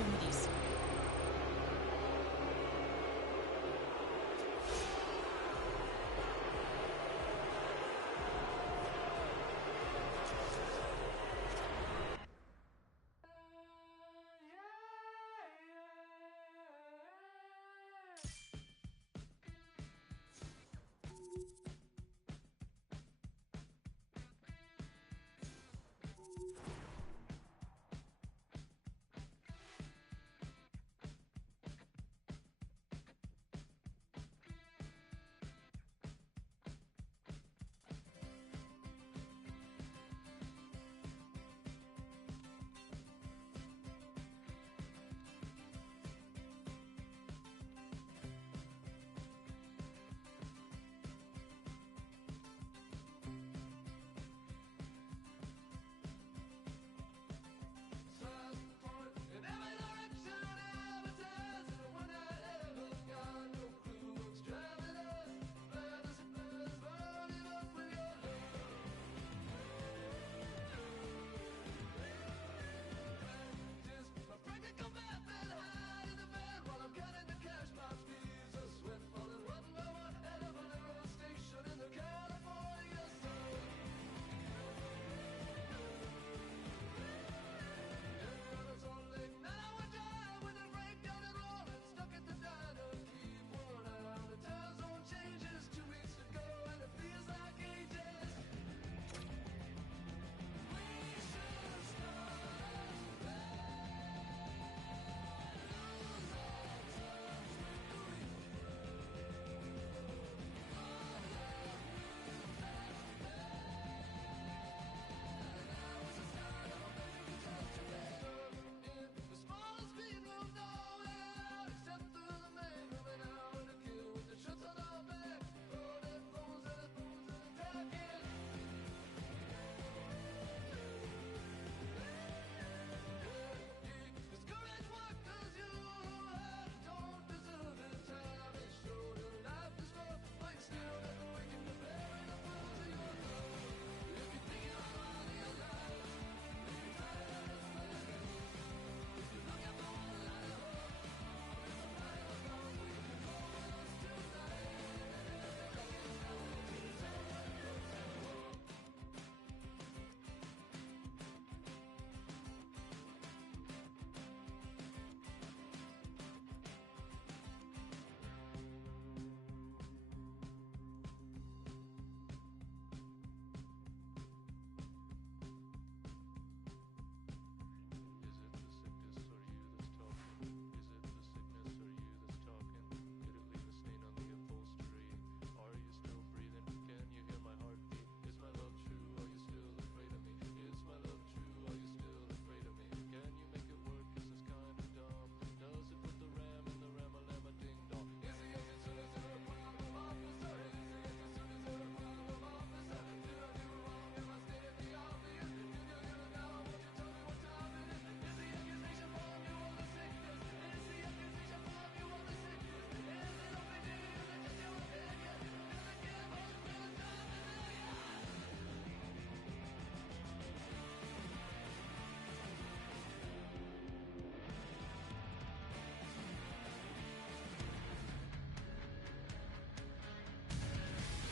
opportunities.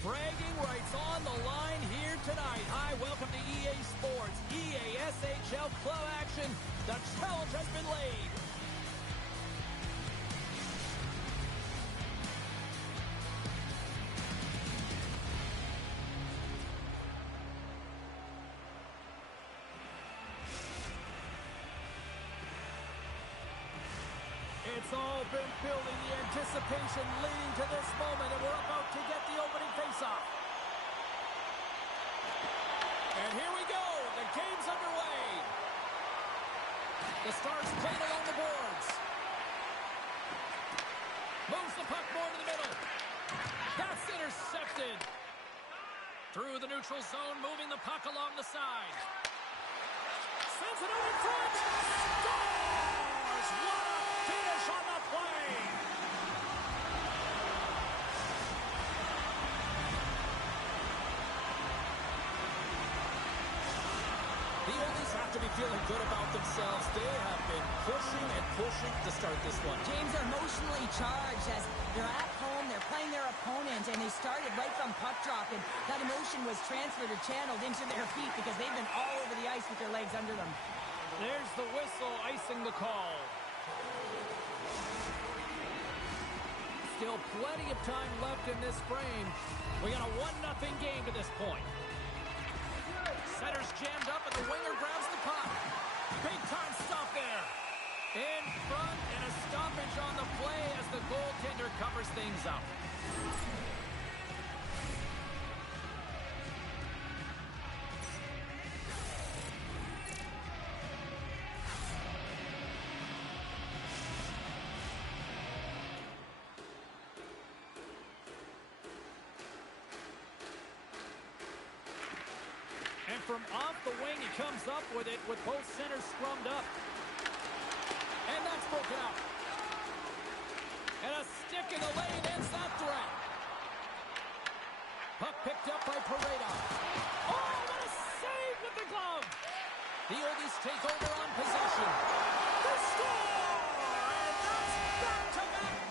Bragging rights on the line here tonight. Hi, welcome to EA Sports, EA SHL Club action. The challenge has been laid. It's all been building, the anticipation leading to this moment, and we're about to get the opening faceoff. And here we go. The game's underway. The Stars playing along the boards. Moves the puck more to the middle. That's intercepted. Through the neutral zone, moving the puck along the side. Sends it over in front. Scores! What a finish on the play! The Oldies have to be feeling good about themselves. They have been pushing and start this one? James are emotionally charged as they're at home, they're playing their opponent, and they started right from puck drop, and that emotion was transferred or channeled into their feet because they've been all over the ice with their legs under them. There's the whistle icing the call. Still plenty of time left in this frame. We got a 1-0 game to this point. Center's jammed up and the winger grabs the puck. Big time stop there. In front and a stoppage on the play as the goaltender covers things up. And from off the wing, he comes up with it with both centers scrummed up. And that's broken out. And a stick in the lane ends that threat. Puck picked up by Pareda. Oh, what a save with the glove. The Oldies take over on possession. They score! And that's back-to-back.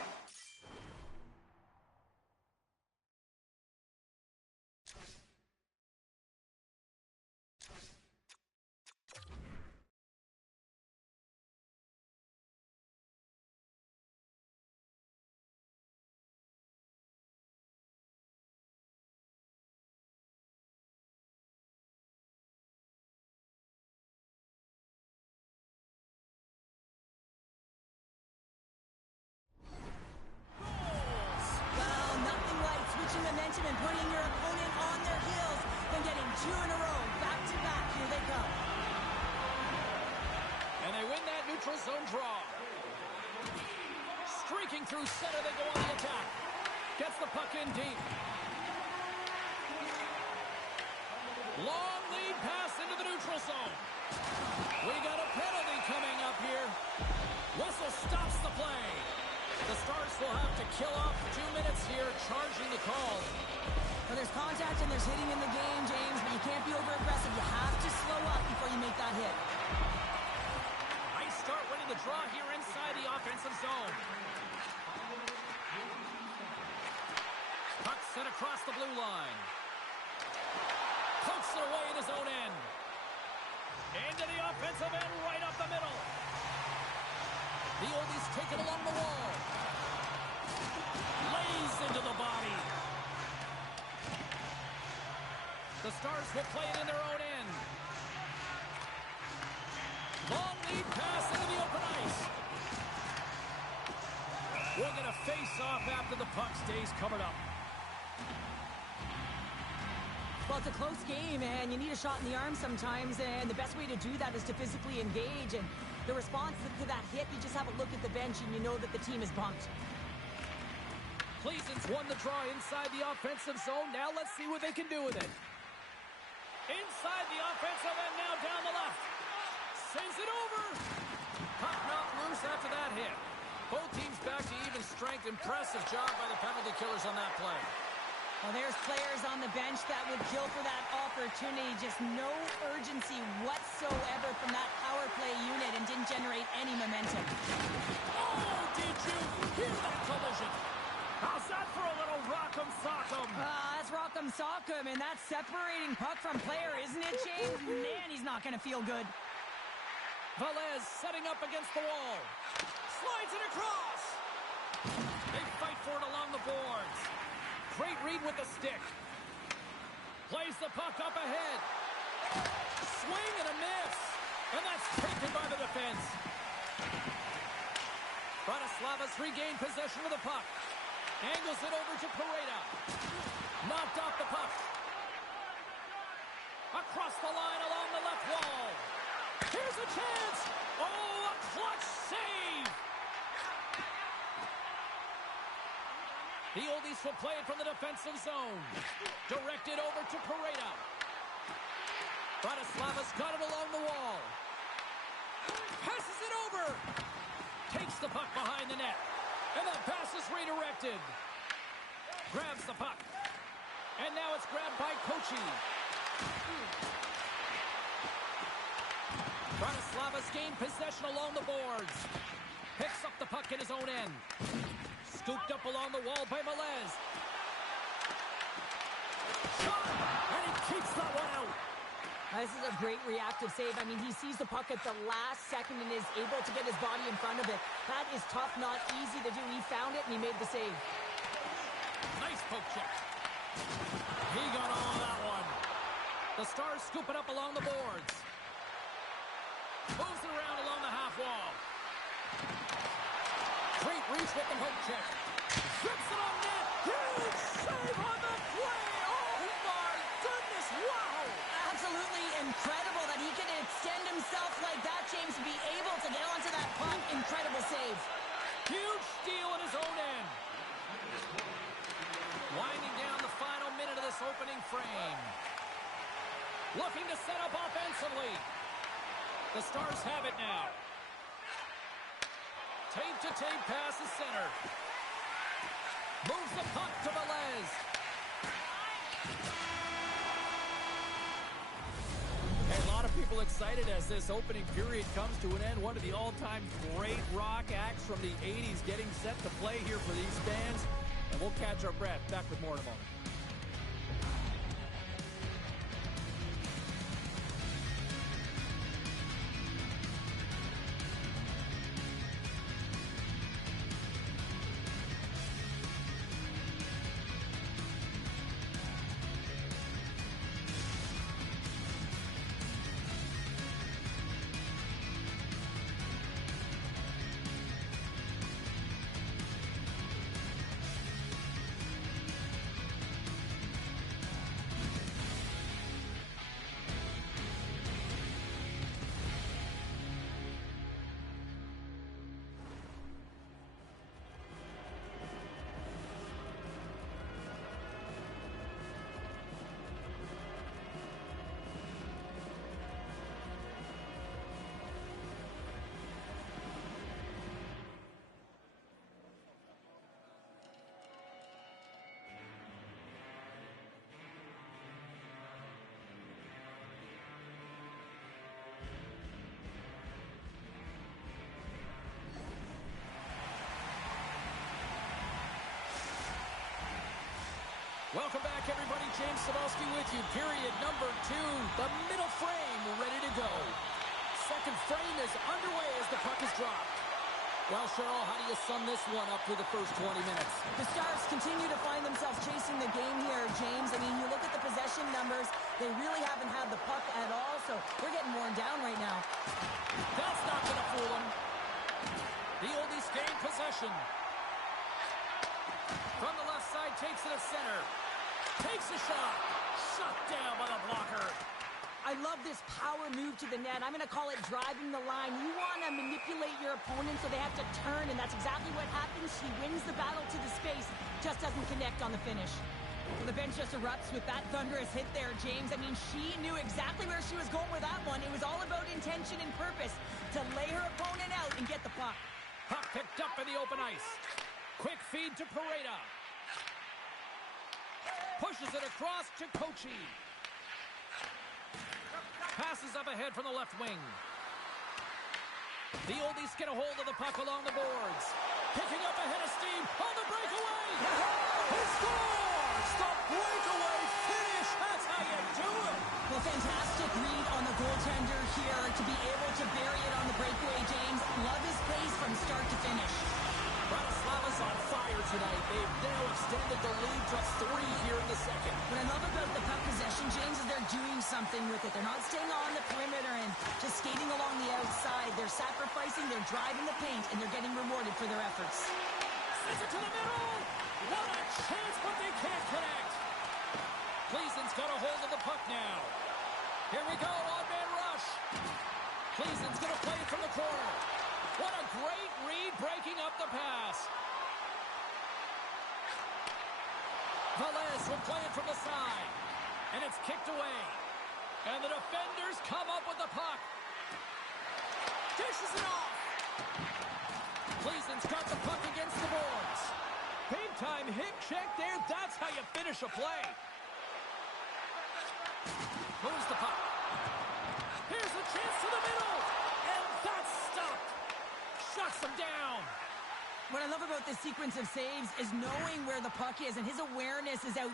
Momentum and putting your opponent on their heels, then getting 2 in a row, back-to-back. Here they come. And they win that neutral zone draw. Streaking through center, they go on the attack. Gets the puck in deep. Long lead pass into the neutral zone. We got a penalty coming up here. Whistle stops the play. The Stars will have to kill off 2 minutes here, charging the call. Well, there's contact and there's hitting in the game, James, but you can't be over-aggressive. You have to slow up before you make that hit. Nice start winning the draw here inside the offensive zone. Puck sent across the blue line. Pokes it away in his own end. Into the offensive end, right up the middle. The Oldies take it along the wall. Lays into the body. The Stars will play it in their own end. Long lead pass into the open ice. We're going to face off after the puck stays covered up. Well, it's a close game, and you need a shot in the arm sometimes, and the best way to do that is to physically engage, and the response to that hit, you just have a look at the bench, and you know that the team is bumped. Pleasant's won the draw inside the offensive zone. Now let's see what they can do with it. Inside the offensive end, now down the left. Sends it over. Puck not loose after that hit. Both teams back to even strength. Impressive job by the penalty killers on that play. Well, there's players on the bench that would kill for that opportunity. Just no urgency whatsoever from that power play unit and didn't generate any momentum. Oh, did you hear that collision? How's that for a little rock'em sock'em? That's rock'em sock'em, and that's separating puck from player, isn't it, James? Man, he's not going to feel good. Velez setting up against the wall. Slides it across. They fight for it along the boards. Great read with the stick. Plays the puck up ahead. Swing and a miss. And that's taken by the defense. Bratislavas regained possession of the puck. Angles it over to Pareda. Knocked off the puck. Across the line along the left wall. Here's a chance. Oh, a clutch save. The Oldies will play it from the defensive zone. Directed over to Pareda. Bratislavas got it along the wall. Passes it over. Takes the puck behind the net. And the pass is redirected. Grabs the puck. And now it's grabbed by Kochi. Bratislavas gained possession along the boards. Picks up the puck in his own end. Scooped up along the wall by Melez. Shot! And he keeps that one out. This is a great reactive save. I mean, he sees the puck at the last second and is able to get his body in front of it. That is tough, not easy to do. He found it and he made the save. Nice poke check. He got all of that one. The Stars scoop it up along the boards. Moves it around along the half wall. Great reach with the poke check. Zips it on net. Huge save on the play. Oh my goodness, wow. Absolutely incredible that he can extend himself like that, James, to be able to get onto that puck. Incredible save. Huge steal in his own end. Winding down the final minute of this opening frame. Looking to set up offensively. The Stars have it now. Tape-to-tape pass is center. Moves the puck to Melez. A lot of people excited as this opening period comes to an end. One of the all-time great rock acts from the 80s getting set to play here for these fans. And we'll catch our breath. Back with more in a moment. Welcome back, everybody. James Cybulski with you. Period number 2. The middle frame ready to go. Second frame is underway as the puck is dropped. Well, Cheryl, how do you sum this one up through the first 20 minutes? The Stars continue to find themselves chasing the game here, James. I mean, you look at the possession numbers, they really haven't had the puck at all, so they're getting worn down right now. That's not going to fool them. The Oldies gain possession. From the left side, takes it at center. Takes a shot. Shut down by the blocker. I love this power move to the net. I'm going to call it driving the line. You want to manipulate your opponent so they have to turn, and that's exactly what happens. He wins the battle to the space, just doesn't connect on the finish. The bench just erupts with that thunderous hit there, James. I mean, she knew exactly where she was going with that one. It was all about intention and purpose to lay her opponent out and get the puck. Puck picked up in the open ice. Quick feed to Pareda. Pushes it across to Kochi. Passes up ahead from the left wing. The Oldies get a hold of the puck along the boards. Picking up ahead of steam on the breakaway. He scores! The breakaway finish. That's how you do it. Well, fantastic read on the goaltender here to be able to bury it on the breakaway, James. Love his pace from start to finish. Bratislava's on fire tonight. They've now extended the lead to 3 here in the second. What I love about the puck possession, James, is they're doing something with it. They're not staying on the perimeter and just skating along the outside. They're sacrificing, they're driving the paint, and they're getting rewarded for their efforts. Sends it to the middle. What a chance, but they can't connect. Cleason's got a hold of the puck now. Here we go, on-man rush. Cleason's going to play it from the corner. What a great read, breaking up the pass. Velez will play it from the side. And it's kicked away. And the defenders come up with the puck. Dishes it off. Cleason's got the puck against the boards. Game time hit check there. That's how you finish a play. Moves the puck. Here's the chance to the middle. And that's stopped. Shuts them down. What I love about this sequence of saves is knowing where the puck is, and his awareness is out.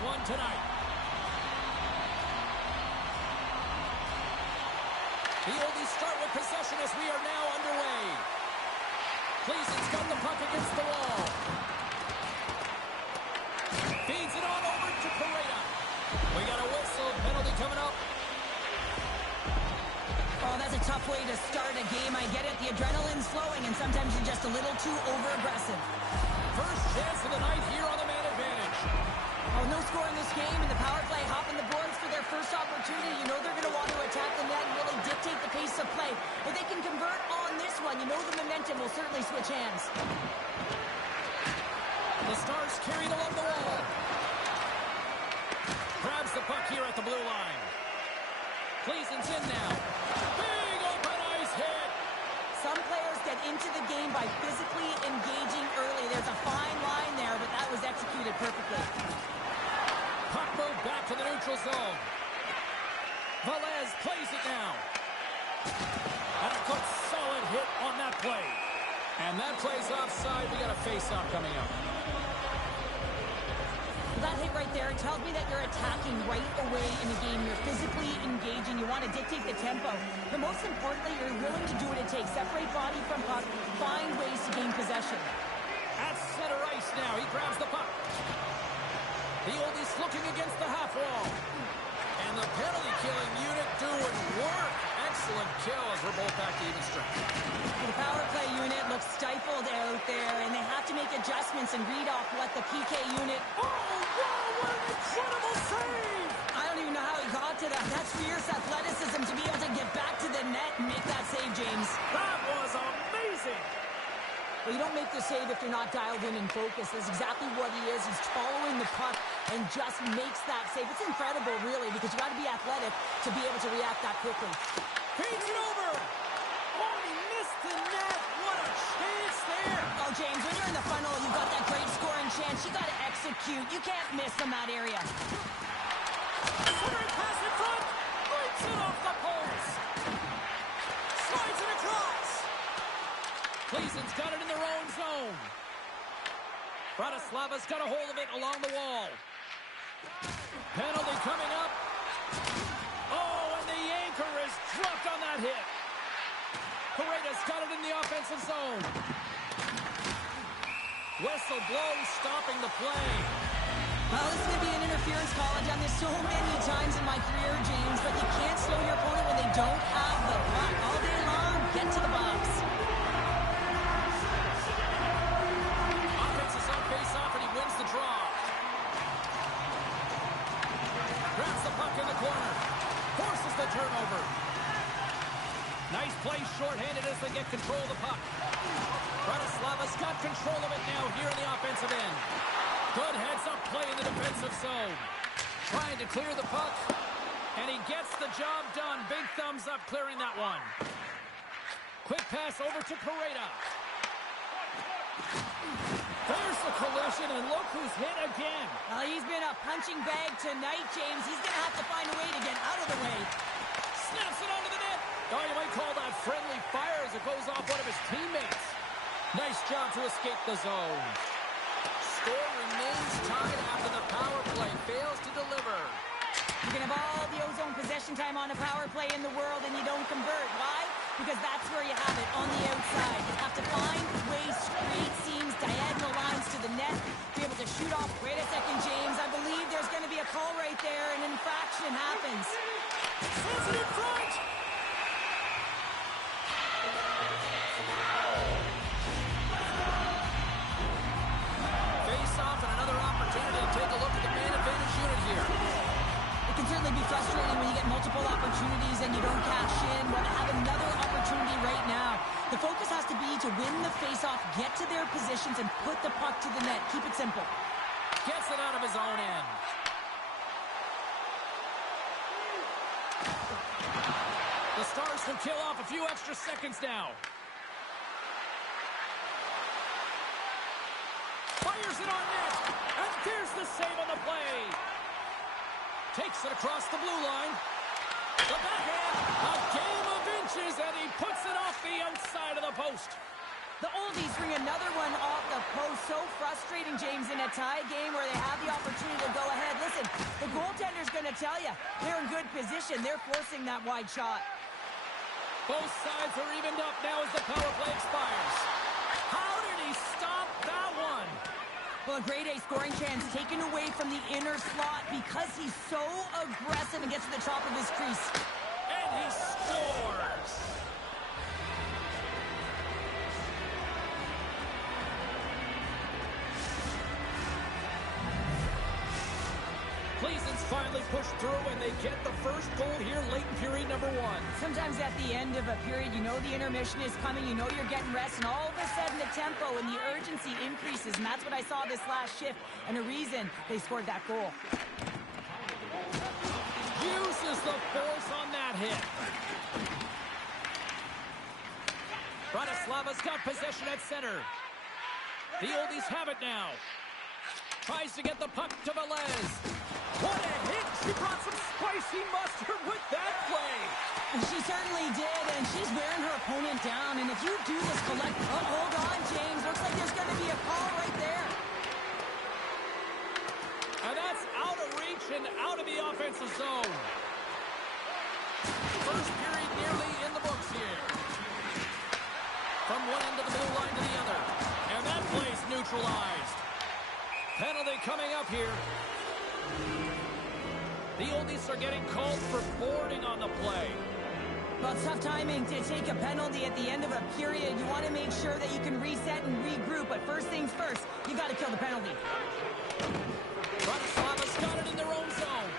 one tonight. The Oldies start with possession as we are now underway. Cleason's got the puck against the wall. Feeds it on over to Pareda. We got a whistle. Penalty coming up. Oh, that's a tough way to start a game. I get it. The adrenaline's flowing, and sometimes you're just a little too over-aggressive. First chance of the night here on the man advantage. Oh, no score in this game, and the power play hopping the boards for their first opportunity. You know they're going to want to attack the net and really dictate the pace of play. If they can convert on this one, you know the momentum will certainly switch hands. The Stars carried along the wall. Grabs the puck here at the blue line. Cleason's in now. Big open ice hit. Some players get into the game by physically engaging early. There's a fine line there, but that was executed perfectly. Puck moved back to the neutral zone. Velez plays it now. And a good solid hit on that play. And that play's offside. We got a face-off coming up. That hit right there tells me that you're attacking right away in the game. You're physically engaging. You want to dictate the tempo. But most importantly, you're willing to do what it takes. Separate body from puck. Find ways to gain possession. At center ice now. He grabs the puck. The Oldies looking against the half wall. And the penalty-killing unit doing work. Excellent kill as we're both back to even strength. The power play unit looks stifled out there, and they have to make adjustments and read off what the PK unit... Oh, wow, what an incredible save! I don't even know how he got to that. That's fierce athleticism to be able to get back to the net and make that save, James. That was amazing! Well, you don't make the save if you're not dialed in and focused. That's exactly what he is. He's following the puck and just makes that save. It's incredible, really, because you got to be athletic to be able to react that quickly. Feeds it over! Oh, he missed the net! What a chance there! Oh, James, when you're in the funnel, you've got that great scoring chance. You got to execute. You can't miss from that area. Centering pass in front! Breaks it off the post! Slides it across! Cleason's got it in their own zone. Bratislava's got a hold of it along the wall. Penalty coming up. Oh, and the anchor is dropped on that hit. Paredes got it in the offensive zone. Whistle blows, stopping the play. Well, this is going to be an interference call. I've done this so many times in my career, James, but you can't slow your opponent when they don't have the puck. All day long, get to the box. Offense is on face-off, and he wins the draw. Grabs the puck in the corner. Forces the turnover. Nice play shorthanded as they get control of the puck. Bratislava's got control of it now here in the offensive end. Good heads-up play in the defensive zone. Trying to clear the puck. And he gets the job done. Big thumbs up clearing that one. Quick pass over to Pareda. There's the collision, and look who's hit again. Well, he's been a punching bag tonight, James. He's going to have to find a way to get out of the way. Snaps it onto the net. Oh, you might call that friendly fire as it goes off one of his teammates. Nice job to escape the zone. Score remains tied after the power play fails to deliver. You can have all the ozone possession time on a power play in the world and you don't convert. Why? Because that's where you have it, on the outside. You have to find ways to create seams, diagonal lines to the net, be able to shoot off. Wait a second, James. I believe there's going to be a call right there. An infraction happens. Sends it in front. Face off and another opportunity to take a look at the man advantage unit here. It can certainly be frustrating when you get multiple opportunities and you don't cash in. Well, to have another opportunity right now, the focus has to be to win the face-off, get to their positions, and put the puck to the net. Keep it simple. Gets it out of his own end. The Stars will kill off a few extra seconds now. Fires it on net. And there's the save on the play. Takes it across the blue line. The backhand. A game of inches, and he puts it off the outside of the post. The oldies bring another one off the post. So frustrating, James, in a tie game where they have the opportunity to go ahead. Listen, the goaltender's going to tell you they're in good position. They're forcing that wide shot. Both sides are evened up now as the power play expires. How did he stop that one? Well, a grade A scoring chance taken away from the inner slot because he's so aggressive and gets to the top of his crease. And he scores! Cleason's finally pushed through, and they get the first goal here late in period number 1. Sometimes at the end of a period, you know the intermission is coming, you know you're getting rest, and all of a sudden the tempo and the urgency increases, and that's what I saw this last shift, and a reason they scored that goal. Uses the force on that hit. Bratislava's got possession at center. The oldies have it now. Tries to get the puck to Velez. What a hit! She brought some spicy mustard with that play. She certainly did, and she's wearing her opponent down. And if you do this collect... Oh, hold on, James. Looks like there's going to be a call right there. And that's out of reach and out of the offensive zone. First period nearly in the books here. From one end of the blue line to the other. And that play's neutralized. Penalty coming up here. The oldies are getting called for boarding on the play. Well, it's tough timing to take a penalty at the end of a period. You want to make sure that you can reset and regroup, but first things first, you got to kill the penalty. Bratislava's got it in their own zone.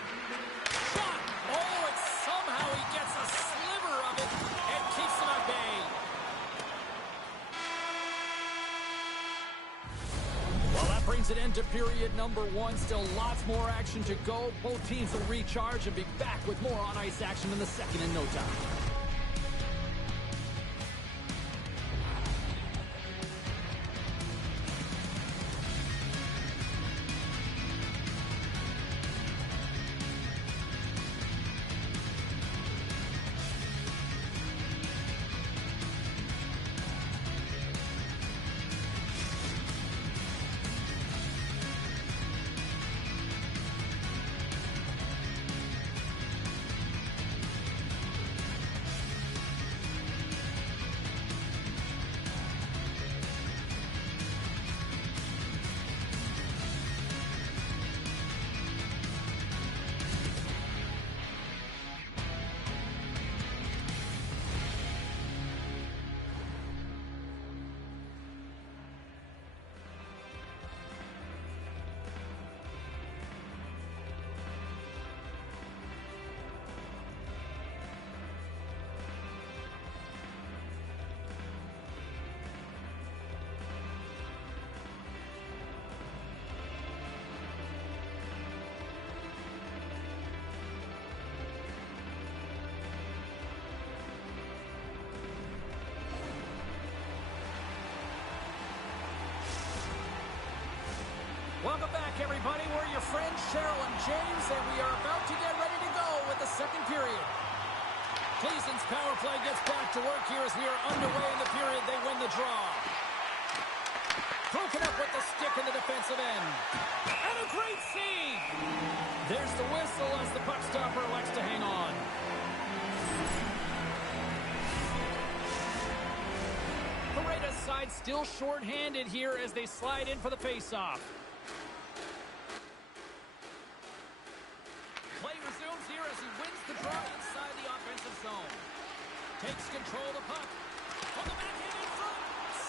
Shot! Oh, and somehow he gets a sliver of it and keeps them at bay. Well, that brings an end to period number 1. Still lots more action to go. Both teams will recharge and be back with more on-ice action in the second in no time. Welcome back, everybody. We're your friends, Cheryl and James, and we are about to get ready to go with the second period. Cleason's power play gets back to work here as we are underway in the period. They win the draw. Broken up with the stick in the defensive end. And a great save! There's the whistle as the puck stopper likes to hang on. Paredes' side still short-handed here as they slide in for the face-off. Play resumes here as he wins the draw inside the offensive zone. Takes control of the puck. On the backhand in front.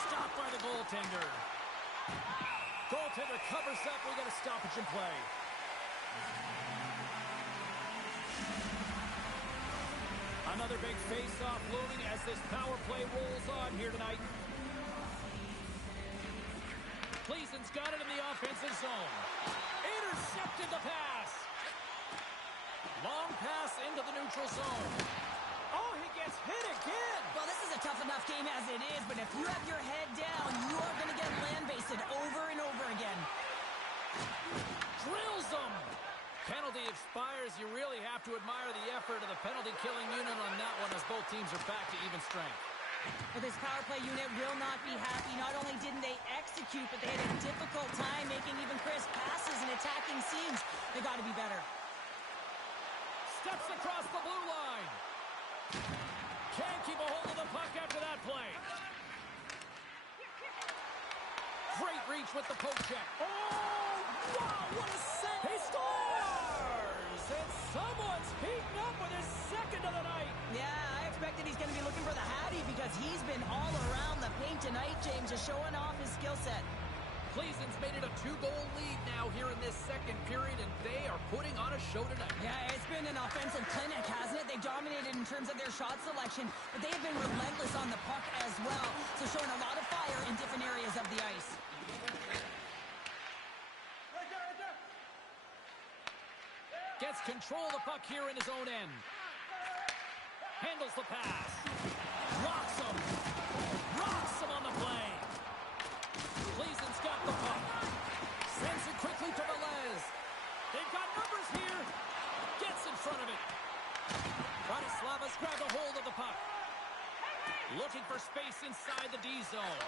Stopped by the goaltender. Goaltender covers up. We got a stoppage in play. Another big face-off looming as this power play rolls on here tonight. Cleason's got it in the offensive zone. Intercepted the pass. Long pass into the neutral zone. Oh, he gets hit again. Well, this is a tough enough game as it is, but if you have your head down, you are going to get land-based over and over again. Drills him. Penalty expires. You really have to admire the effort of the penalty-killing unit on that one as both teams are back to even strength. Well, this power play unit will not be happy. Not only didn't they execute, but they had a difficult time making even crisp passes and attacking seams. They got to be better. Steps across the blue line. Can't keep a hold of the puck after that play. Great reach with the poke check. Oh, wow, what a save. He scores! And someone's heating up with his second of the night. Yeah, I expected he's going to be looking for the Hattie because he's been all around the paint tonight, James, just showing off his skill set. Cleveland's made it a 2-goal lead now here in this second period, and they are putting on a show tonight. Yeah, it's been an offensive clinic, hasn't it? They dominated in terms of their shot selection, but they have been relentless on the puck as well, so showing a lot of fire in different areas of the ice. Gets control of the puck here in his own end. Handles the pass. Rocks him. Rocks him on the play. Cleveland's got the puck. Sends it quickly to Velez. They've got numbers here. Gets in front of it. Bratislava's grabbed a hold of the puck. Looking for space inside the D zone.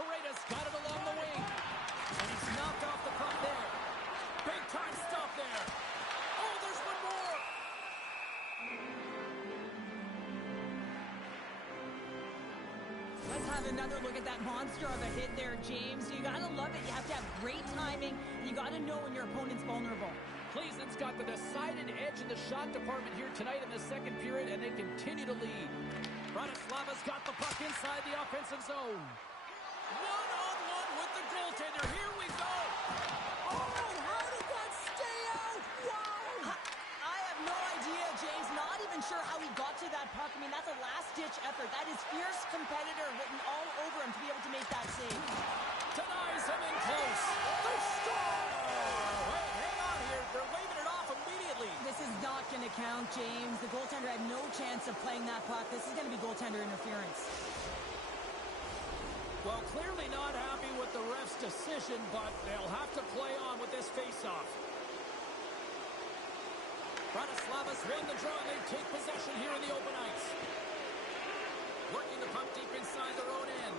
Paredes got it along the wing. And he's knocked off the puck there. Big time stop there. Oh, there's one more. Let's have another look at that monster of a hit there, James. You gotta love it. You have to have great timing. You gotta know when your opponent's vulnerable. Cleveland's got the decided edge in the shot department here tonight in the second period, and they continue to lead. Bratislava's got the puck inside the offensive zone. One-on-one with the goaltender. Here we go. Oh, how did that stay out? Wow. I have no idea, James. Not even sure how he got to that puck. I mean, that's a last-ditch effort. That is fierce competitor written all over him to be able to make that save. Denies him in close. They score! Wait, hang on here. They're waving it off immediately. This is not going to count, James. The goaltender had no chance of playing that puck. This is going to be goaltender interference. Well, clearly not happy with the ref's decision, but they'll have to play on with this face-off. Bratislava's won the draw, and they take possession here in the open ice. Working the puck deep inside their own end.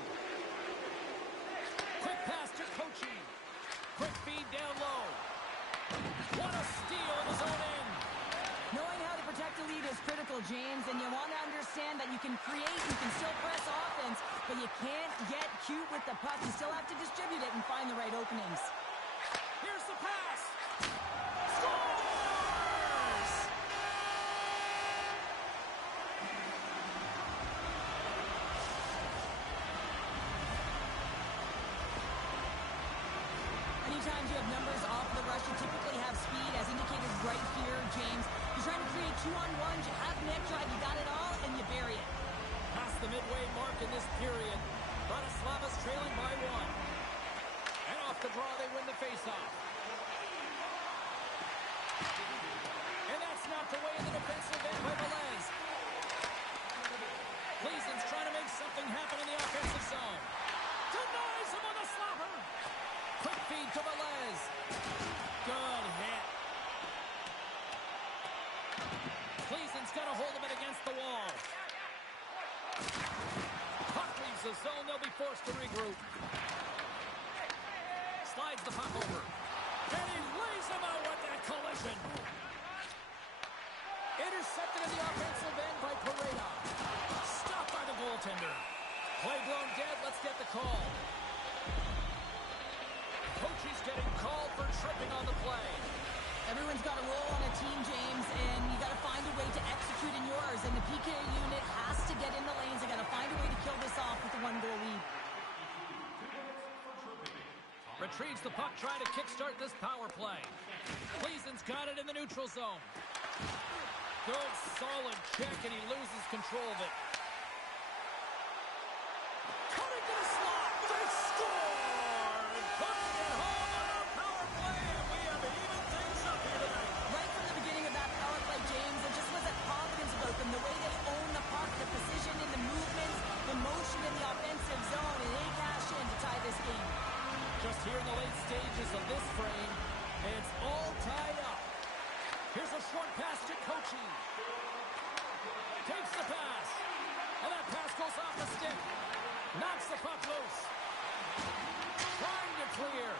Quick pass to Kochi. Quick feed down low. What a steal in his own end. Knowing how to protect the lead is critical, James, and you want to understand that you can create, you can still press offense, but you can't get cute with the puck. You still have to distribute it and find the right openings. Here's the pass. Scores! Anytime you have numbers off the rush, you typically have speed, as indicated right here, James. You're trying to create two-on-ones, you have net drive, you got it all, and you bury it. Past the midway mark in this period. Bratislava's trailing by 1. And off the draw, they win the faceoff. And that's knocked away in the defensive end by Velez. Cleveland's trying to make something happen in the offensive zone. Denies him on the slapper. Quick feed to Velez. Good hit. Cleveland's got a hold of it against the wall. Puck leaves the zone. They'll be forced to regroup. Slides the puck over. And he lays him out with that collision. Intercepted in the offensive end by Pareda. Stopped by the goaltender. Play blown dead. Let's get the call. Coach is getting called for tripping on the play. Everyone's got a role on a team, James, and you got to find a way to execute in yours. And the PK unit has to get in the lanes. They got to find a way to kill this off with a 1-goal lead. Retrieves the puck, trying to kickstart this power play. Cleveland's got it in the neutral zone. Good, solid check, and he loses control of it. Cutting to the slot. They score! Putting it home on a power play, and we have even things up here tonight. Right from the beginning of that power play, James, it just was a confidence about them. The way they own the puck, the precision in the movements, the motion in the offensive zone, and they cash in to tie this game. Just here in the late stages of this frame, it's all tied up. Here's a short pass to Kochi. Takes the pass. And that pass goes off the stick. Knocks the puck loose. Trying to clear.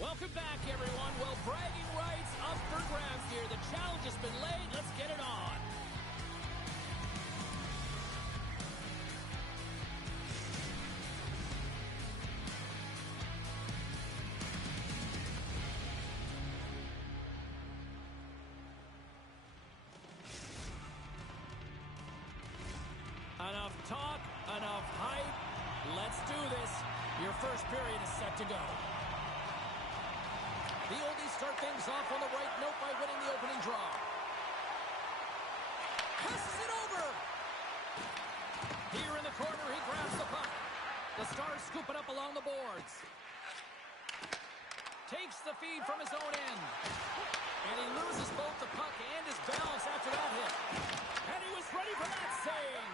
Welcome back, everyone. Well, bragging rights up for grabs here. The challenge has been laid. Let's get it on. Enough talk, enough hype. Let's do this. Your first period is set to go. The Oldies start things off on the right note by winning the opening draw. Passes it over. Here in the corner, he grabs the puck. The Stars scoop it up along the boards. Takes the feed from his own end. And he loses both the puck and his balance after that hit. And he was ready for that save.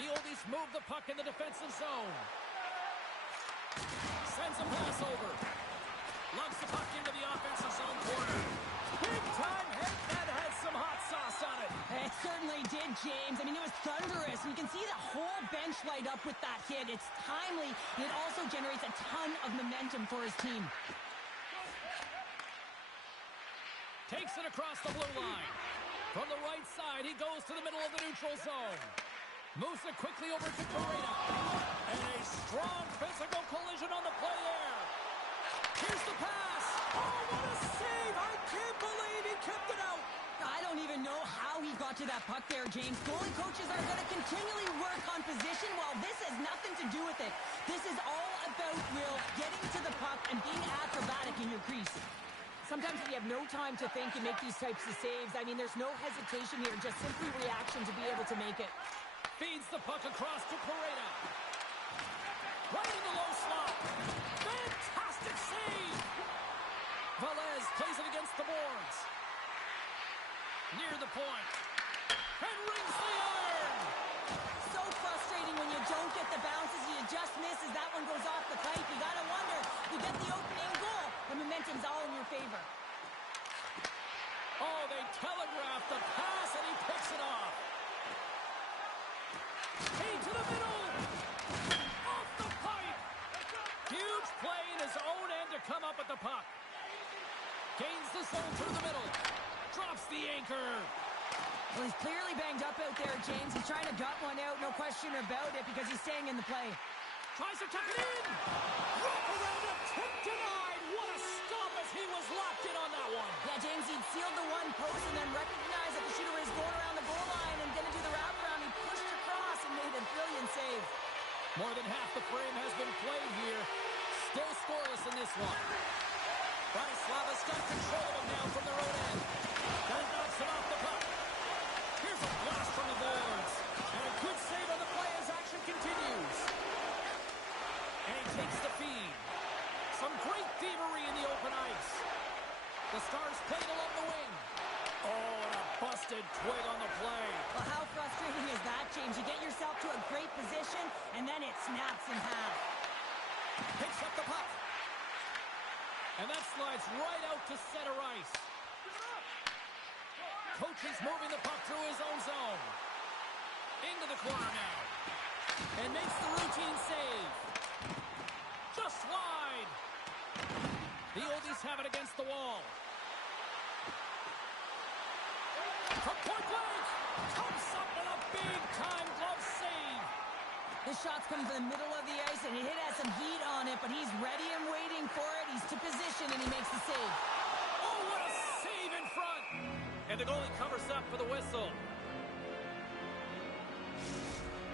The Oldies move the puck in the defensive zone. Sends a pass over. Loves the puck into the offensive zone corner. Big-time hit that had some hot sauce on it. It certainly did, James. I mean, it was thunderous. And you can see the whole bench light up with that hit. It's timely, and it also generates a ton of momentum for his team. Takes it across the blue line. From the right side, he goes to the middle of the neutral zone. Moves it quickly over to Correa. And a strong physical collision on the play there. Here's the pass. Oh, what a save. I can't believe he kept it out. I don't even know how he got to that puck there, James. Goalie coaches are going to continually work on position while this has nothing to do with it. This is all about, Will, getting to the puck and being acrobatic in your crease. Sometimes if you have no time to think and make these types of saves, I mean, there's no hesitation here, just simply reaction to be able to make it. Feeds the puck across to Correa. Right in the low slot. Fantastic save. Velez plays it against the boards. Near the point. And rings the iron. So frustrating when you don't get the bounces, you just miss as that one goes off the pipe. You gotta wonder, you get the opening goal, the momentum's all in your favor. Oh, they telegraphed the pass and he picks it off. Into the middle. Off the pipe. Huge play in his own end to come up with the puck. Gains the zone through the middle. Drops the anchor. Well, he's clearly banged up out there, James. He's trying to gut one out, no question about it, because he's staying in the play. Tries to tuck it in. Wrap around a tip denied. What a stop as he was locked in on that one. Yeah, James, he'd sealed the one post and then recognized that the shooter is going around the goal line and going to do the wraparound. He pushed across and made a brilliant save. More than half the frame has been played here. Still scoreless in this one. Bratislava's got control of him now from their own end. That knocks him off the puck. Here's a blast from the boards. And a good save on the play as action continues. And he takes the feed. Some great thievery in the open ice. The Stars played along the wing. Oh, and a busted twig on the play. Well, how frustrating is that, James? You get yourself to a great position, and then it snaps in half. Picks up the puck. And that slides right out to center ice. Coach is moving the puck through his own zone. Into the corner now. And makes the routine save. Just wide. The Oldies have it against the wall. From point blank. Comes up with a big-time glove save. The shot's coming from the middle of the ice, and it has some heat on it, but he's ready and waiting for it. He's to position, and he makes the save. Oh, what a save in front. And the goalie covers up for the whistle.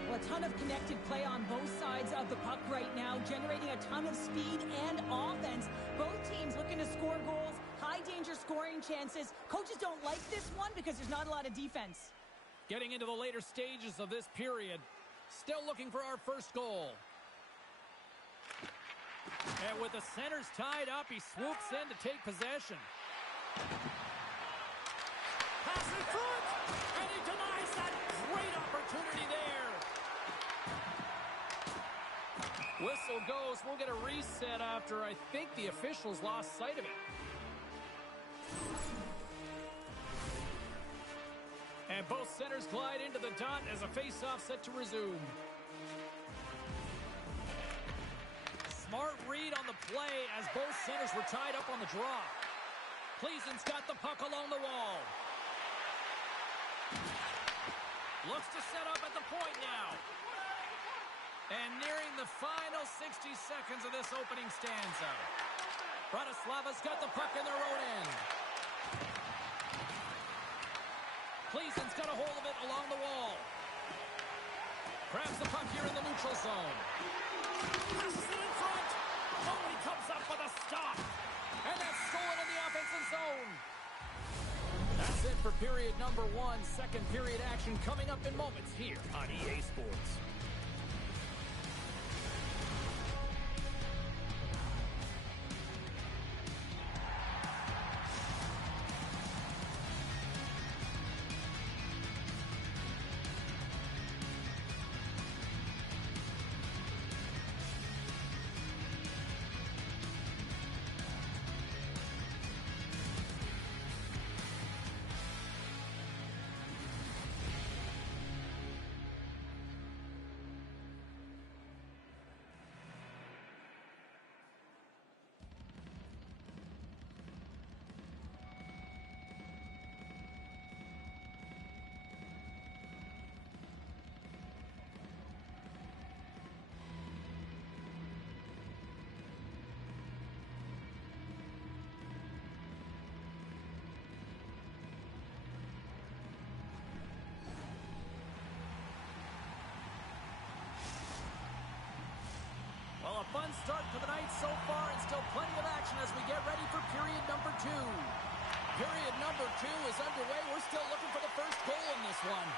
Well, a ton of connected play on both sides of the puck right now, generating a ton of speed and offense. Both teams looking to score goals, high-danger scoring chances. Coaches don't like this one because there's not a lot of defense. Getting into the later stages of this period. Still looking for our first goal. And with the centers tied up, he swoops in to take possession. Pass in front, and he denies that great opportunity there. Whistle goes. We'll get a reset after I think the officials lost sight of it. And both centers glide into the dot as a face-off set to resume. Smart read on the play as both centers were tied up on the draw. Pleasen's got the puck along the wall. Looks to set up at the point now. And nearing the final 60 seconds of this opening stanza. Bratislava's got the puck in their own end. Pleasen's got a hold of it along the wall. Grabs the puck here in the neutral zone. Passes it in front. Oh, he comes up with a stop. And that's stolen in the offensive zone. That's it for period number one. Second period action coming up in moments here on EA Sports. fun start to the night so far, and still plenty of action as we get ready for period number 2. Period number 2 is underway. We're still looking for the first goal in this one.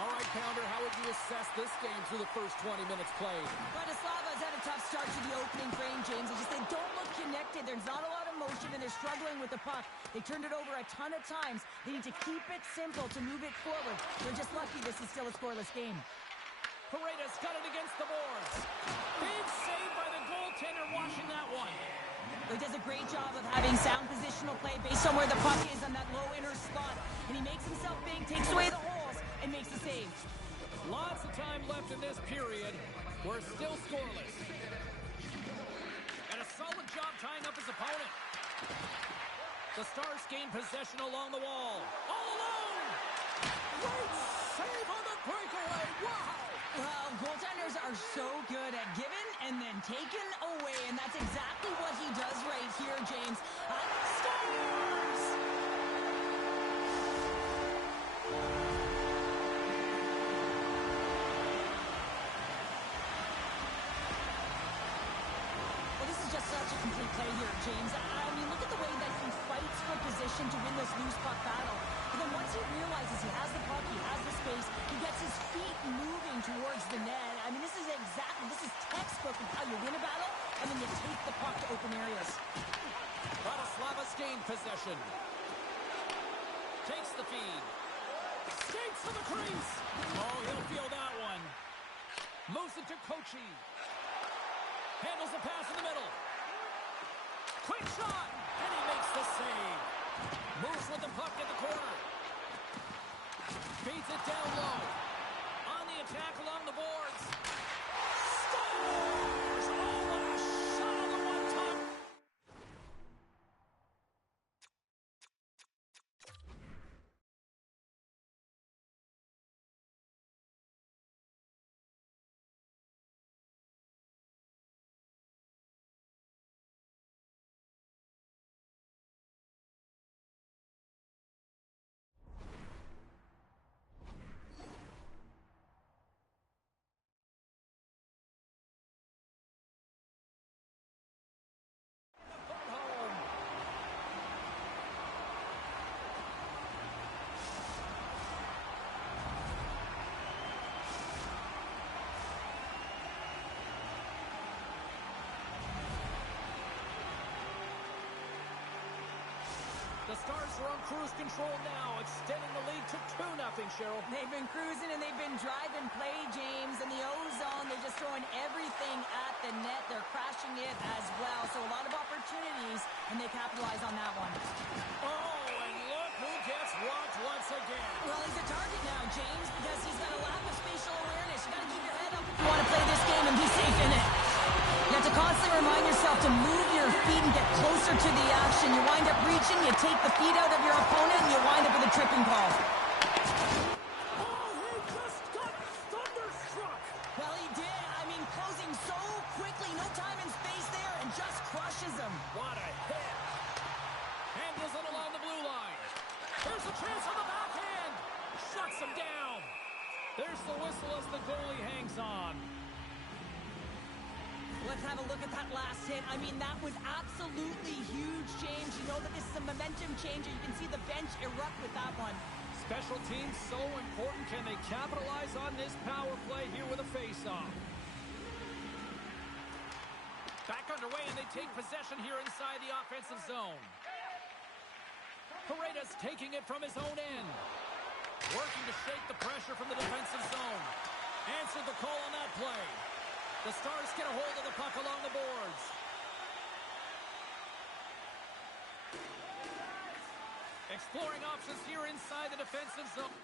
All right, Pounder, how would you assess this game through the first 20 minutes played? Bratislava's had a tough start to the opening frame, James. They don't look connected. There's not a lot of motion, and they're struggling with the puck. They turned it over a ton of times. They need to keep it simple to move it forward. They're just lucky this is still a scoreless game. Paredes got it against the boards. Big save by the goaltender watching that one. He does a great job of having sound positional play based on where the puck is on that low inner spot. And he makes himself big, takes away the holes, and makes the save. Lots of time left in this period. We're still scoreless. And a solid job tying up his opponent. The Stars gain possession along the wall. All alone! Great save on the breakaway. Wow! Well, goaltenders are so good at giving and then taking away, and that's exactly what he does right here, James. Stars! Well, this is just such a complete play here, James. I mean, look at the way that he fights for position to win this loose puck battle. But then once he realizes he has the puck, he has the space, he gets his feet moving towards the net. I mean, this is textbook of how you win a battle, and then you take the puck to open areas. Bratislava's gained possession. Takes the feed. Skates to the crease. Oh, he'll feel that one. Moves it to Kochi. Handles the pass in the middle. Quick shot, and he makes the save. Moves with the puck at the corner. Feeds it down low. On the attack along the boards. Stars! Oh, what a shot on the one-time. The Stars are on cruise control now, extending the lead to 2-0, Cheryl. They've been cruising and they've been driving play, James. In the O-zone, they're just throwing everything at the net. They're crashing it as well. So a lot of opportunities, and they capitalize on that one. Oh, and look who gets rocked once again. Well, he's a target now, James, because he's got a lack of spatial awareness. You got to keep your head up if you want to play this game and be safe in it. You have to constantly remind yourself to move your feet and get closer to the action. You wind up reaching, you take the feet out of your opponent, and you wind up with a tripping call. Oh, he just got thunderstruck. Well, he did. I mean, closing so quickly, no time and space there, and just crushes him. What a hit. Handles it along the blue line. There's a chance on the backhand. Shuts him down. There's the whistle as the goalie hangs on. Let's have a look at that last hit. I mean, that was absolutely huge, James. You know that this is a momentum changer. You can see the bench erupt with that one. Special teams so important. Can they capitalize on this power play here with a face-off? Back underway, and they take possession here inside the offensive zone. Paredes taking it from his own end. Working to shake the pressure from the defensive zone. Answered the call on that play. The Stars get a hold of the puck along the boards. Exploring options here inside the defensive zone.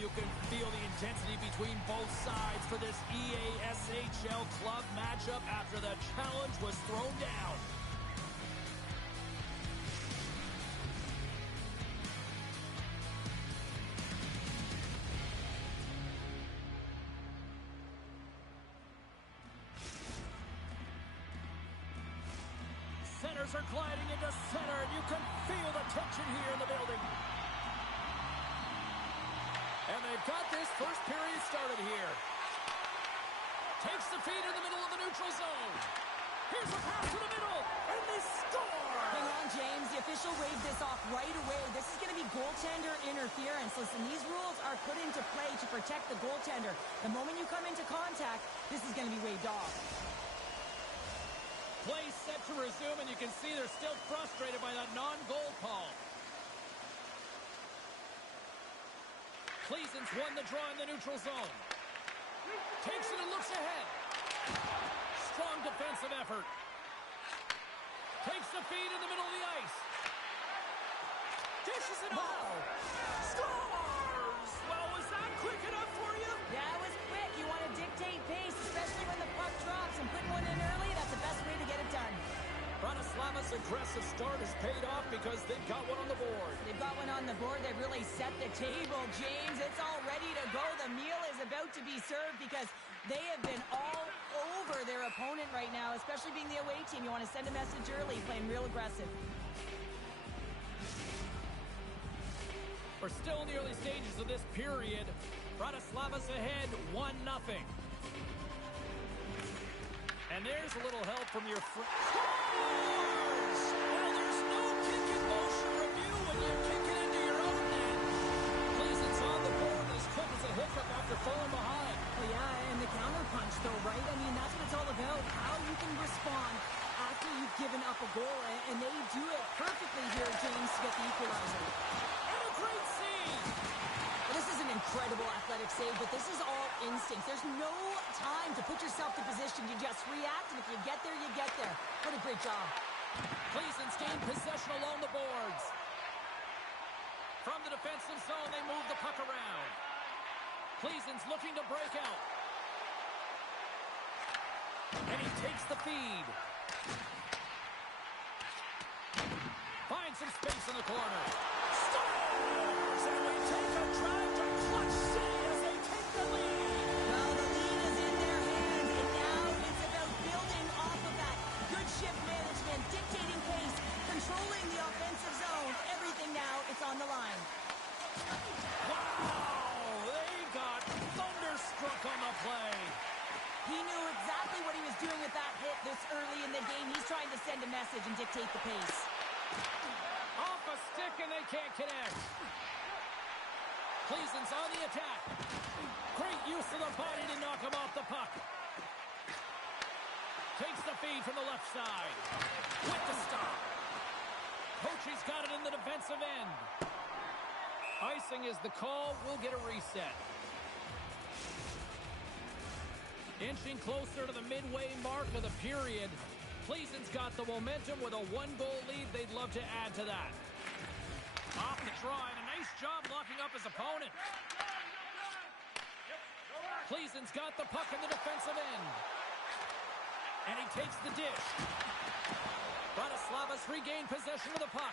you can feel the intensity between both sides for this EASHL club matchup after the challenge was thrown down. Centers are gliding into center, and you can feel the tension here in the building. And they've got this first period started here. Takes the feed in the middle of the neutral zone. Here's a pass to the middle, and they score! Hang on, James. The official waved this off right away. This is going to be goaltender interference. Listen, these rules are put into play to protect the goaltender. The moment you come into contact, this is going to be waved off. Play set to resume, and you can see they're still frustrated by that non-goal call. Cleason's won the draw in the neutral zone. Takes it and looks ahead. Strong defensive effort. Takes the feed in the middle of the ice. Dishes it off. Scores! Well, was that quick enough for you? Yeah, it was quick. You want to dictate pace, especially when the puck drops, and putting one in early, that's the best way to get it done. Bratislava's aggressive start has paid off because they've got one on the board. They've got one on the board. They've really set the table, James. It's all ready to go. The meal is about to be served because they have been all over their opponent right now, especially being the away team. You want to send a message early, playing real aggressive. We're still in the early stages of this period. Bratislava's ahead 1-0. And there's a little help from your friend. Well, there's no kick in motion review when you kick it into your own net. Cleason's on the board as quick as a hiccup after falling behind. Well, yeah, and the counterpunch, though, right? I mean, that's what it's all about, how you can respond after you've given up a goal, and they do it perfectly here, James, to get the equalizer. And a great save! Well, this is an incredible athletic save, but this is all instinct. There's no time to put yourself to position. You just react, and if you get there, you get there. What a great job. Cleason's gained possession along the boards. From the defensive zone, they move the puck around. Cleason's looking to break out. And he takes the feed. Finds some space in the corner. Scores! And we take a drive to clutch city as they take the lead. Well, the lead is in their hands, and now it's about building off of that. Good shift management, dictating pace, controlling the offensive zone. Everything now, it's on the line. Wow! They got thunderstruck on the play. He knew exactly what he was doing with that hit this early in the game. He's trying to send a message and dictate the pace. Off a stick, and they can't connect. Cleason's on the attack. Great use of the body to knock him off the puck. Takes the feed from the left side. With the stop. Coachy's got it in the defensive end. Icing is the call. We'll get a reset. Inching closer to the midway mark of the period. Cleason's got the momentum with a one-goal lead. They'd love to add to that. Off the draw, and a nice job locking up his opponent. Cleason's got the puck in the defensive end. And he takes the dish. Bratislava's regained possession of the puck.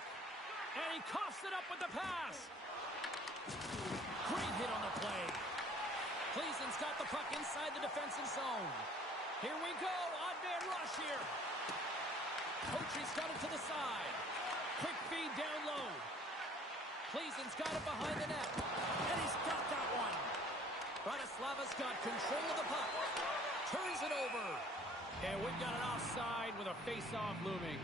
And he coughs it up with the pass. Great hit on the play. Cleason's got the puck inside the defensive zone. Here we go. Odd man rush here. Coachy's got it to the side. Quick feed down low. Cleason's got it behind the net. And he's got that one. Bratislava's got control of the puck. Turns it over. And we've got an offside with a face-off looming.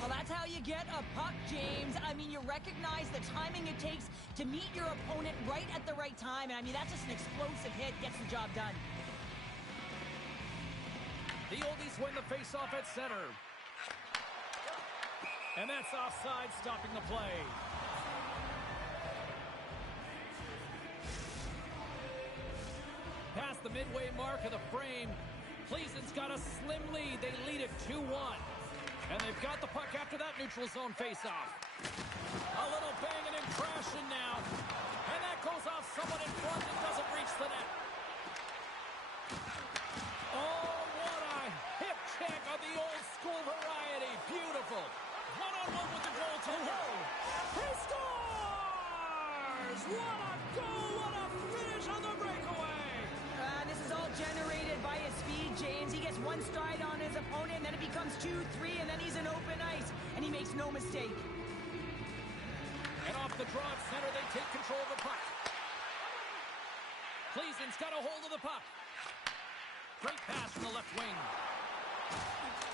Well, that's how you get a puck, James. I mean, you recognize the timing it takes to meet your opponent right at the right time. And I mean, that's just an explosive hit. Gets the job done. The Oldies win the face-off at center. And that's offside, stopping the play. Past the midway mark of the frame, Cleason's got a slim lead. They lead it 2-1. And they've got the puck after that neutral zone face-off. A little banging and crashing now. And goes off someone in front and doesn't reach the net. Oh, what a hip check of the old school variety. Beautiful. One-on-one with the goaltender. He scores! What a goal! What a finish on the breakaway! This is all generated by his speed, James. He gets one stride on his opponent, and then it becomes 2-3, and then he's in open ice, and he makes no mistake. And off the draw at center, they take control of the puck. Cleason's got a hold of the puck. Great pass from the left wing.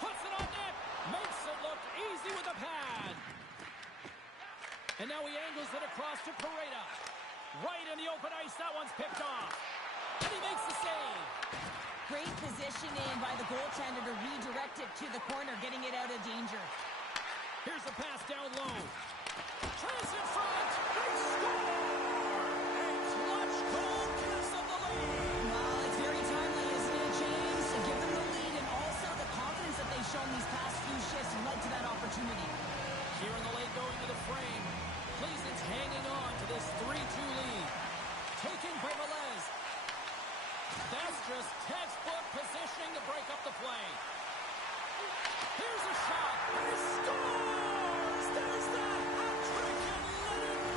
Puts it on net. Makes it look easy with a pad. And now he angles it across to Pareda. Right in the open ice. That one's picked off. And he makes the save. Great positioning by the goaltender to redirect it to the corner, getting it out of danger. Here's a pass down low. Chance in front. They score! A clutch goal gives them the lead. Well, it's very timely, isn't it, James? To give them the lead, and also the confidence that they've shown these past few shifts led to that opportunity. Here in the late going to the frame. Cleason's hanging on to this 3-2 lead. Taken by Velez. That's just textbook positioning to break up the play. Here's a shot. He scores! There's the hat trick, and let it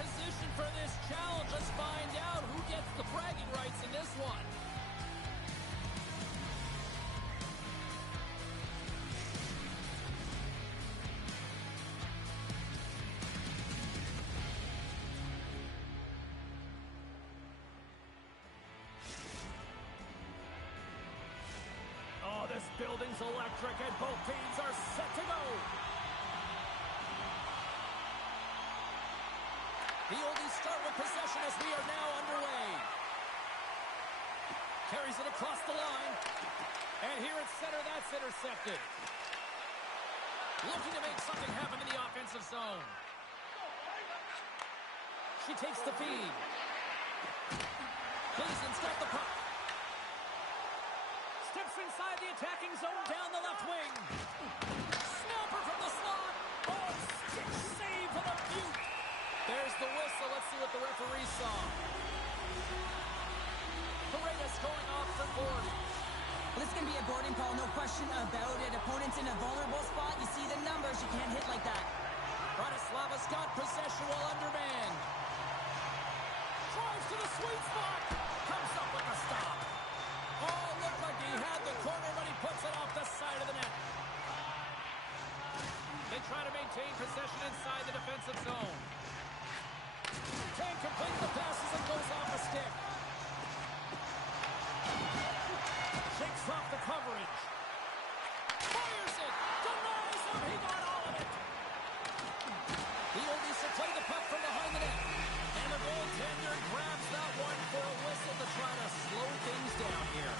position for this challenge. Let's find out who gets the bragging rights in this one. Oh, this building's electric and both teams are set to go. The oldies start with possession as we are now underway. Carries it across the line. And here at center, that's intercepted. Looking to make something happen in the offensive zone. She takes the feed. Gleason's got the puck. Steps inside the attacking zone down the left wing. Snapper from the slot. Oh, stick save for the Butte. There's the whistle. Let's see what the referee saw. Paredes going off for boarding. Well, this is going to be a boarding call, no question about it. Opponent's in a vulnerable spot. You see the numbers. You can't hit like that. Bratislava's got possession while undermanned. Drives to the sweet spot. Comes up with the stop. Oh, looked like he had the corner, but he puts it off the side of the net. They try to maintain possession inside the defensive zone. Can't complete the passes and goes off a stick. Shakes off the coverage. Fires it. Denies him. He got all of it. The oldies to play the puck from behind the net. And the goaltender grabs that one for a whistle to try to slow things down here.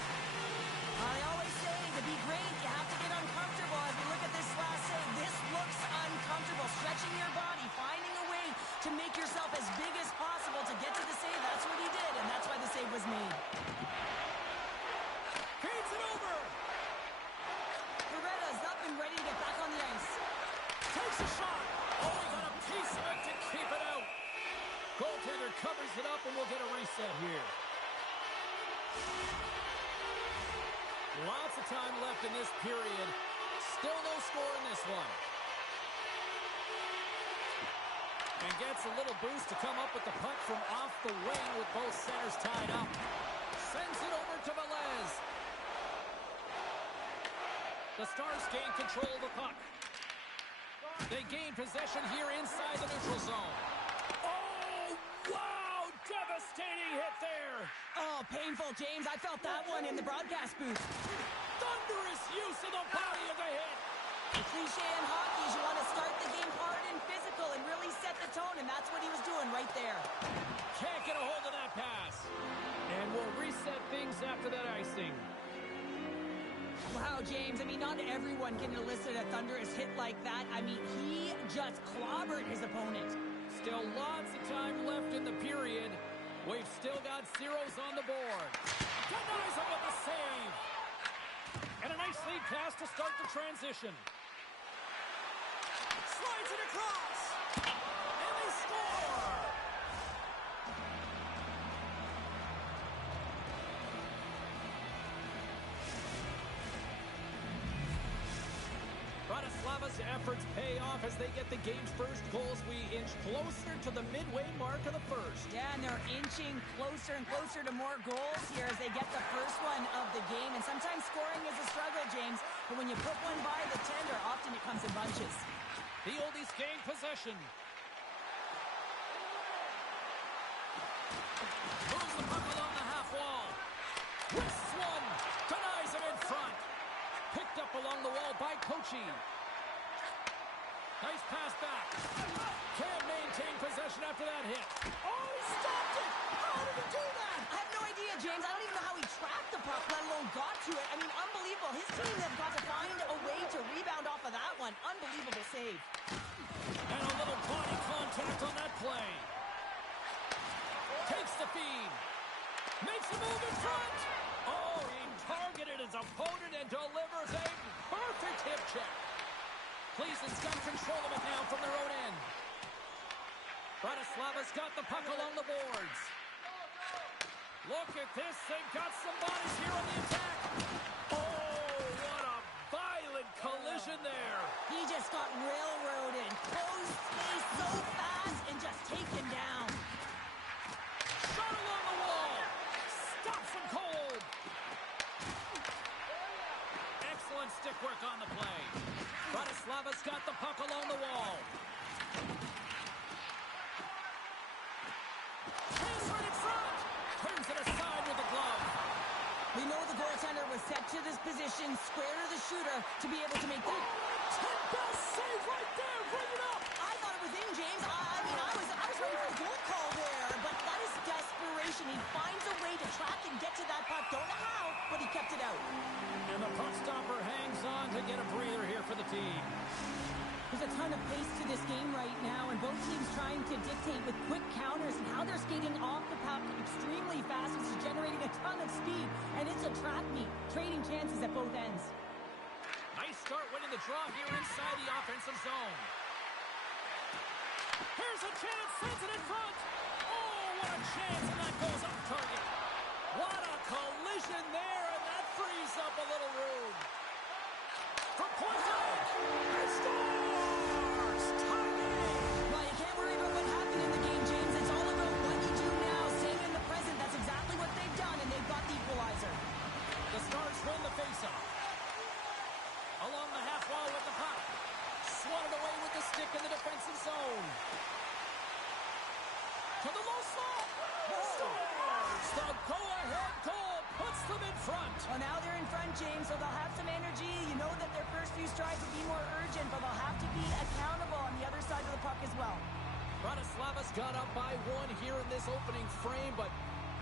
I always say to be great, you have to get uncomfortable. As we look at this last save, this looks uncomfortable. Stretching your body, finding a way to make yourself as big as possible to get to the save. That's what he did, and that's why the save was made. Feeds it over. Beretta's up and ready to get back on the ice. Takes a shot. Oh, he got a piece of it to keep it out. Goaltender covers it up, and we'll get a reset here. Lots of time left in this period. Still no score in this one. And gets a little boost to come up with the puck from off the wing with both centers tied up. Sends it over to Velez. The Stars gain control of the puck. They gain possession here inside the neutral zone. Oh, wow! Devastating hit there. Oh, painful, James. I felt that one in the broadcast booth. Thunderous use of the body of the hit. The cliche in hockey is you want to start the game hard and physical and really set the tone, and that's what he was doing right there. Can't get a hold of that pass. And we'll reset things after that icing. Wow, James. I mean, not everyone can elicit a thunderous hit like that. I mean, he just clobbered his opponent. Still lots of time left in the period. We've still got zeros on the board. Denies him with a save. And a nice lead pass to start the transition. Slides it across. And they score. Bratislava's efforts pay off as they get the game's first goals. We inch closer to the midway mark of the first. Yeah, and they're inching closer and closer to more goals here as they get the first one of the game. And sometimes scoring is a struggle, James, but when you put one by the tender, often it comes in bunches. The oldies gain possession. Moves the puck along the half wall. Wrists one. Denies him in front. Picked up along the wall by Kochi. Nice pass back. Can't maintain possession after that hit. Oh, he stopped it! How did he do that? I have no idea, James. I don't even know how he tracked the puck, let alone got to it. I mean, unbelievable. His team have got to find a way to rebound off of that one. Unbelievable save. And a little body contact on that play. Takes the feed. Makes a move in front. Oh, he targeted his opponent and delivers a perfect hip check. Cleason's got control of it now from their own end. Bratislava's got the puck along the boards. Look at this. They've got some bodies here on the attack. Oh, what a violent collision there. He just got railroaded. Closed space so fast and just taken down. to this position, square to the shooter, to be able to make that. Best save right there. Bring it up. I thought it was in, James. I was ready for the goal call there, but that is desperation. He finds a way to track and get to that puck. Don't know how, but he kept it out. And the puck stopper hangs on to get a breather here for the team. There's a ton of pace to this game right now, and both teams trying to dictate with quick counters and how they're skating off the puck extremely fast. This is generating a ton of speed, and it's a track meet, trading chances at both ends. Nice start winning the draw here inside the offensive zone. Here's a chance, sends it in front. Oh, what a chance, and that goes off target. What a collision there, and that frees up a little room. For point blank, he scores! Tie game! Well, you can't worry about what happened in the game, James. It's all about what you do now, staying in the present. That's exactly what they've done, and they've got the equalizer. The Stars win the faceoff. Along the half wall with the puck. Swatted away with the stick in the defensive zone. To the low slot. Stars! The go-ahead goal puts them in front. Well, now they're in front, James, so they'll have some energy. You know that their first few strides will be more urgent, but they'll have to be accountable on the other side of the puck as well. Bratislava's got up by one here in this opening frame, but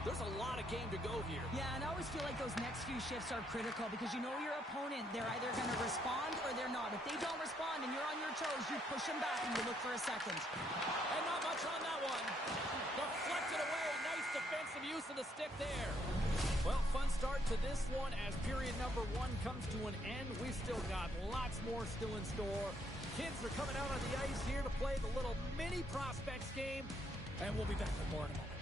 there's a lot of game to go here. Yeah, and I always feel like those next few shifts are critical because you know your opponent, they're either going to respond or they're not. If they don't respond and you're on your toes, you push them back and you look for a second. And not much on that one. Deflected away. Nice defensive use of the stick there. Well, fun start to this one as period number one comes to an end. We've still got lots more still in store. Kids are coming out on the ice here to play the little mini prospects game, and we'll be back with more in a moment.